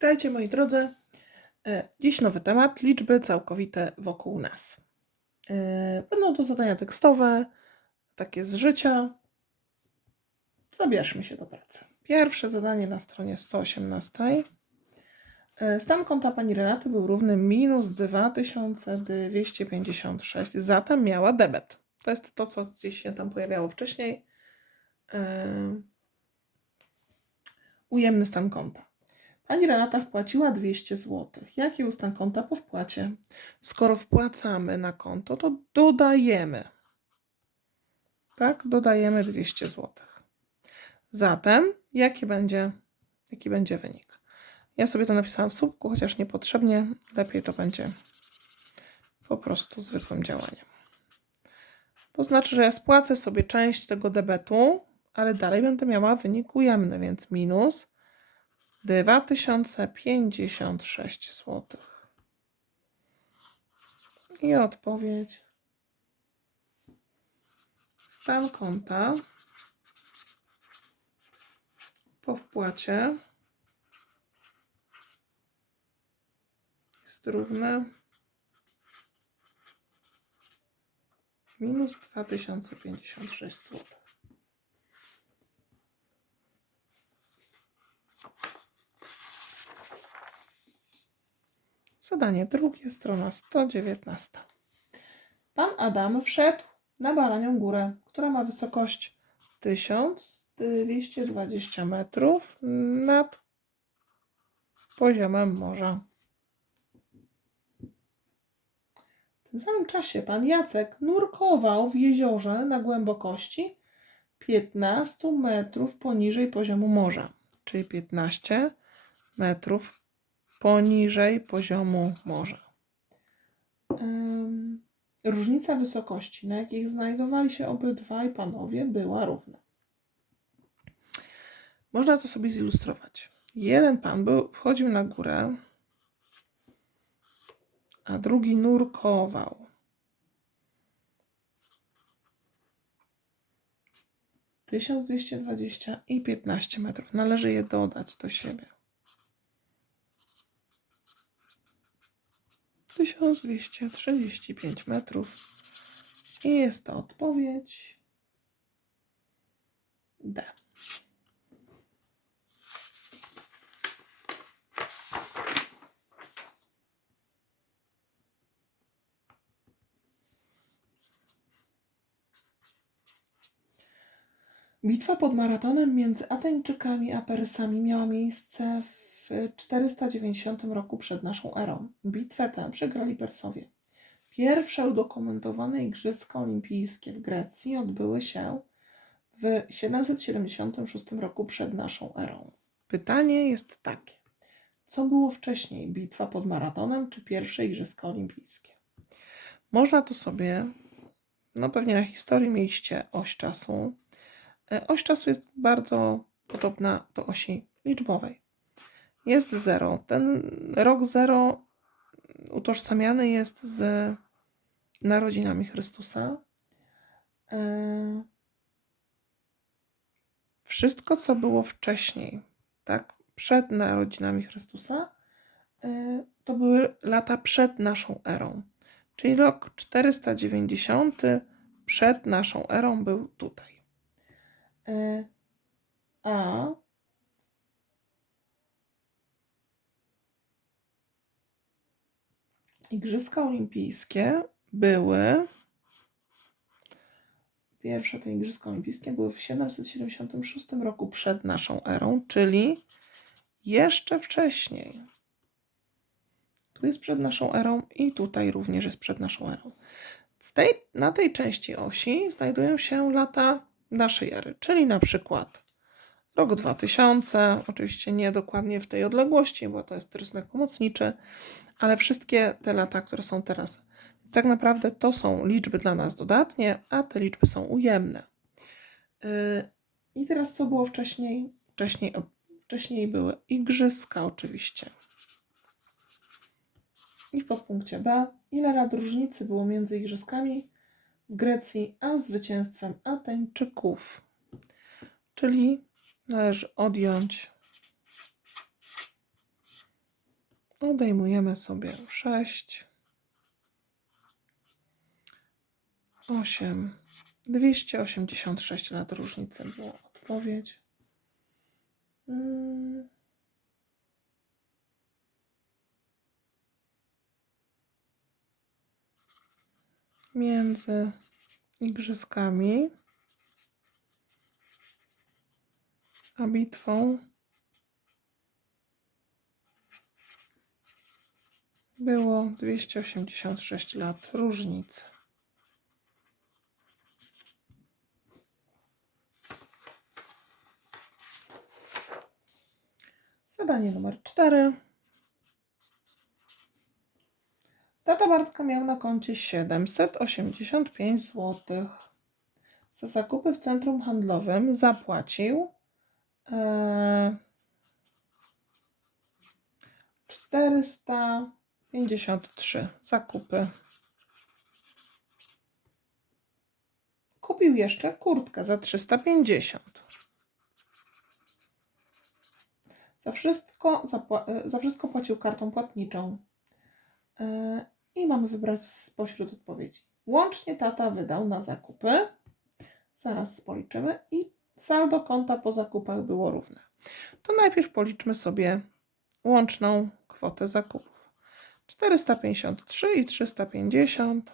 Witajcie moi drodzy. E, Dziś nowy temat, liczby całkowite wokół nas. E, Będą to zadania tekstowe, takie z życia. Zabierzmy się do pracy. Pierwsze zadanie na stronie 118. E, Stan konta pani Renaty był równy minus 2256, zatem miała debet. To jest to, co gdzieś się tam pojawiało wcześniej. Ujemny stan konta. Pani Renata wpłaciła 200 zł. Jaki był stan konta po wpłacie? Skoro wpłacamy na konto, to dodajemy. Tak, dodajemy 200 zł. Zatem, jaki będzie, jaki będzie wynik? Ja sobie to napisałam w słupku, chociaż niepotrzebnie. Lepiej to będzie po prostu zwykłym działaniem. To znaczy, że ja spłacę sobie część tego debetu, ale dalej będę miała wynik ujemny, więc minus 2056 zł. I odpowiedź. Stan konta po wpłacie jest równy minus 2056 zł. Zadanie drugie, strona 119. Pan Adam wszedł na Baranią Górę, która ma wysokość 1220 metrów nad poziomem morza. W tym samym czasie pan Jacek nurkował w jeziorze na głębokości 15 metrów poniżej poziomu morza, czyli 15 metrów poniżej poziomu morza. Różnica wysokości, na jakich znajdowali się obydwaj panowie, była równa. Można to sobie zilustrować. Jeden pan był, wchodził na górę, a drugi nurkował. Tysiąc dwieście dwadzieścia i piętnaście metrów. Należy je dodać do siebie. 1235 metrów. I jest to odpowiedź D. Bitwa pod Maratonem między Ateńczykami a Persami miała miejsce w 490 roku przed naszą erą. Bitwę tę przegrali Persowie. Pierwsze udokumentowane Igrzyska Olimpijskie w Grecji odbyły się w 776 roku przed naszą erą. Pytanie jest takie. Co było wcześniej? Bitwa pod Maratonem czy pierwsze Igrzyska Olimpijskie? Można to sobie, no pewnie na historii mieliście oś czasu. E, Oś czasu jest bardzo podobna do osi liczbowej jest zero. Ten rok zero utożsamiany jest z narodzinami Chrystusa. E, Wszystko, co było wcześniej, tak, przed narodzinami Chrystusa, e, to były lata przed naszą erą. Czyli rok 490 przed naszą erą był tutaj. E, A Igrzyska Olimpijskie były. Pierwsze te Igrzyska Olimpijskie były w 776 roku przed naszą erą, czyli jeszcze wcześniej. Tu jest przed naszą erą i tutaj również jest przed naszą erą. Tej, na tej części osi znajdują się lata naszej ery, czyli na przykład rok 2000, oczywiście nie dokładnie w tej odległości, bo to jest rysunek pomocniczy, ale wszystkie te lata, które są teraz. Więc tak naprawdę to są liczby dla nas dodatnie, a te liczby są ujemne. Yy, I teraz co było wcześniej? Wcześniej, wcześniej były igrzyska oczywiście. I w podpunkcie B, ile lat różnicy było między igrzyskami w Grecji a zwycięstwem Ateńczyków? Czyli należy odjąć Odejmujemy sobie 6, 8, 286 lat różnicy była odpowiedź. Mm. Między igrzyskami a bitwą było 286 lat różnicy. Zadanie numer 4. Tata Bartka miał na koncie 785 zł. Za zakupy w centrum handlowym zapłacił e, 453 zakupy. Kupił jeszcze kurtkę za 350. Za wszystko, e, za wszystko płacił kartą płatniczą. E, I mamy wybrać spośród odpowiedzi. Łącznie tata wydał na zakupy. Zaraz policzymy. I saldo konta po zakupach było równe. To najpierw policzmy sobie łączną kwotę zakupów. 453 i 350.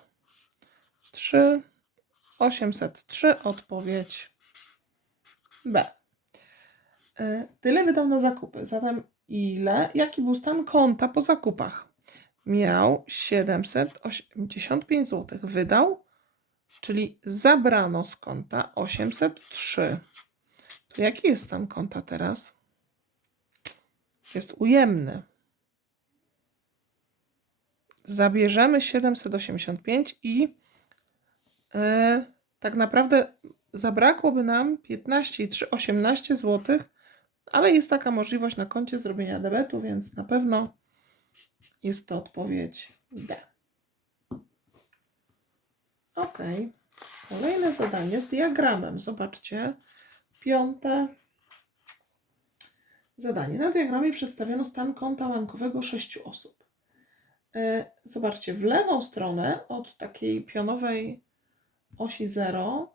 3, 803, odpowiedź B. Y, Tyle wydał na zakupy. Zatem ile, jaki był stan konta po zakupach? Miał 785 zł. Wydał, czyli zabrano z konta 803. To jaki jest stan konta teraz? Jest ujemny. Zabierzemy 785 i yy, tak naprawdę zabrakłoby nam 15 i 3, 18 zł, ale jest taka możliwość na koncie zrobienia debetu, więc na pewno jest to odpowiedź D. Ok. Kolejne zadanie z diagramem. Zobaczcie. Piąte zadanie. Na diagramie przedstawiono stan konta bankowego sześciu osób. E, Zobaczcie, w lewą stronę od takiej pionowej osi 0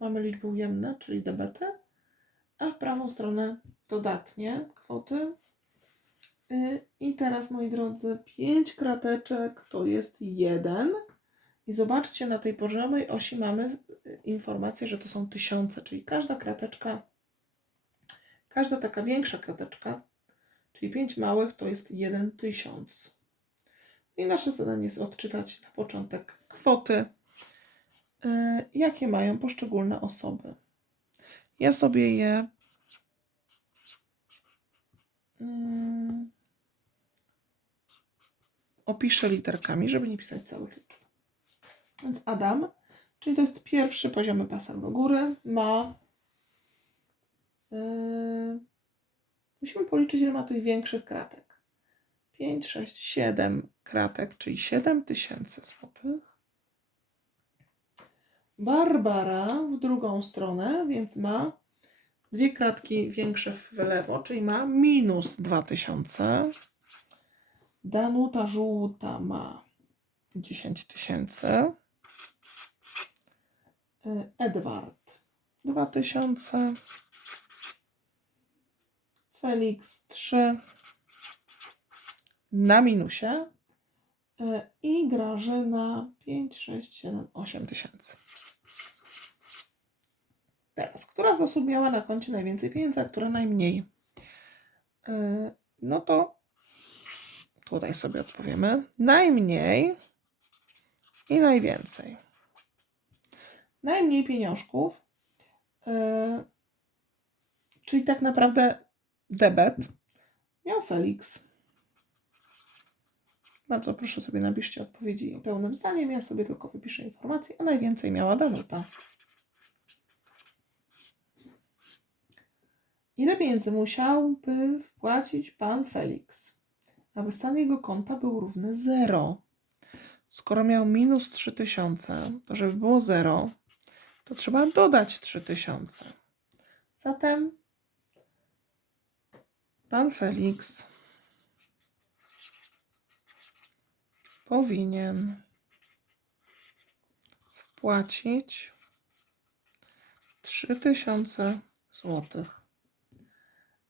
mamy liczby ujemne, czyli debety, a w prawą stronę dodatnie kwoty. Y, I teraz, moi drodzy, 5 krateczek to jest 1. I zobaczcie, na tej poziomej osi mamy y, informację, że to są tysiące, czyli każda krateczka, każda taka większa krateczka, czyli 5 małych to jest 1 tysiąc. I nasze zadanie jest odczytać na początek kwoty, y, jakie mają poszczególne osoby. Ja sobie je mm, opiszę literkami, żeby nie pisać całych liczb. Więc Adam, czyli to jest pierwszy poziomy pasek do góry, ma. Yy, musimy policzyć, ile ma tych większych kratek. 5, 6, 7 kratek, czyli 7 tysięcy złotych. Barbara w drugą stronę, więc ma dwie kratki większe w lewo, czyli ma minus 2000. Danuta żółta ma 10 tysięcy. Edward 2000. Felix 3 na minusie. Y, I Grażyna 5, 6, 7, 8 tysięcy. Teraz, która z osób miała na koncie najwięcej pieniędzy, a która najmniej? Y, No to tutaj sobie odpowiemy. Najmniej i najwięcej. Najmniej pieniążków, yy, czyli tak naprawdę debet, miał Felix. Bardzo proszę sobie napiszcie odpowiedzi pełnym zdaniem. Ja sobie tylko wypiszę informacje, a najwięcej miała Danuta. Ile pieniędzy musiałby wpłacić pan Felix, aby stan jego konta był równy 0? Skoro miał minus 3000, to żeby było 0, to trzeba dodać 3000. Zatem Pan Felix powinien wpłacić 3000 zł.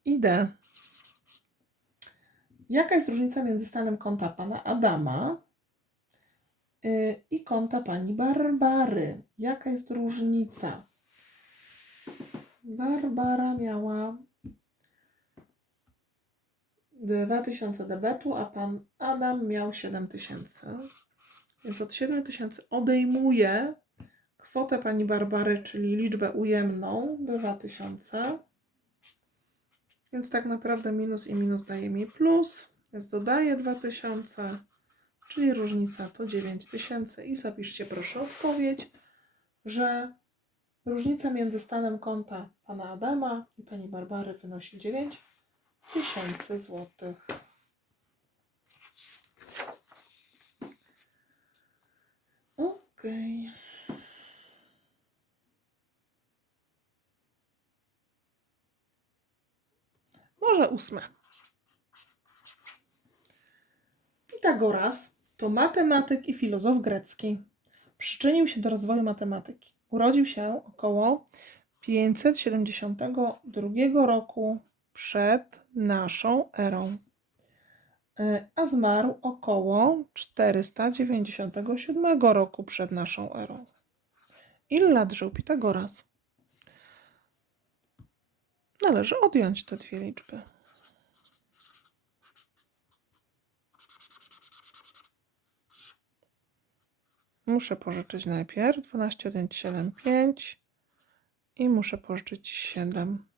Idę. Jaka jest różnica między stanem konta pana Adama y, i konta pani Barbary? Jaka jest różnica? Barbara miała 2000 debetu, a pan Adam miał 7000. Więc od 7000 odejmuje kwotę pani Barbary, czyli liczbę ujemną 2000. Więc tak naprawdę minus i minus daje mi plus, więc dodaję 2000, czyli różnica to 9000 i zapiszcie proszę odpowiedź, że różnica między stanem konta pana Adama i pani Barbary wynosi 9000 złotych. Okej. Może ósme. Pitagoras to matematyk i filozof grecki. Przyczynił się do rozwoju matematyki. Urodził się około 572 roku przed naszą erą, E, a zmarł około 497 roku przed naszą erą. Ile lat żył Pitagoras? Należy odjąć te dwie liczby. Muszę pożyczyć najpierw 12, 1, 7, 5 i muszę pożyczyć 7.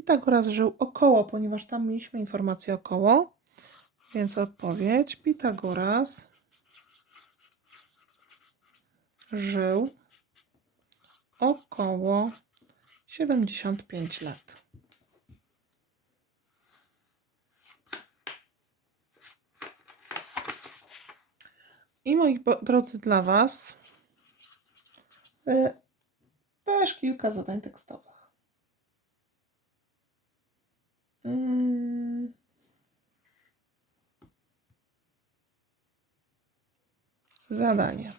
Pitagoras żył około, ponieważ tam mieliśmy informację około, więc odpowiedź Pitagoras żył około 75 lat. I moi drodzy, dla Was y, też kilka zadań tekstowych. Mm. Zadanie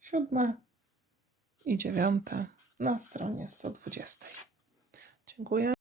siódme i dziewiąte na stronie 120. Dziękuję.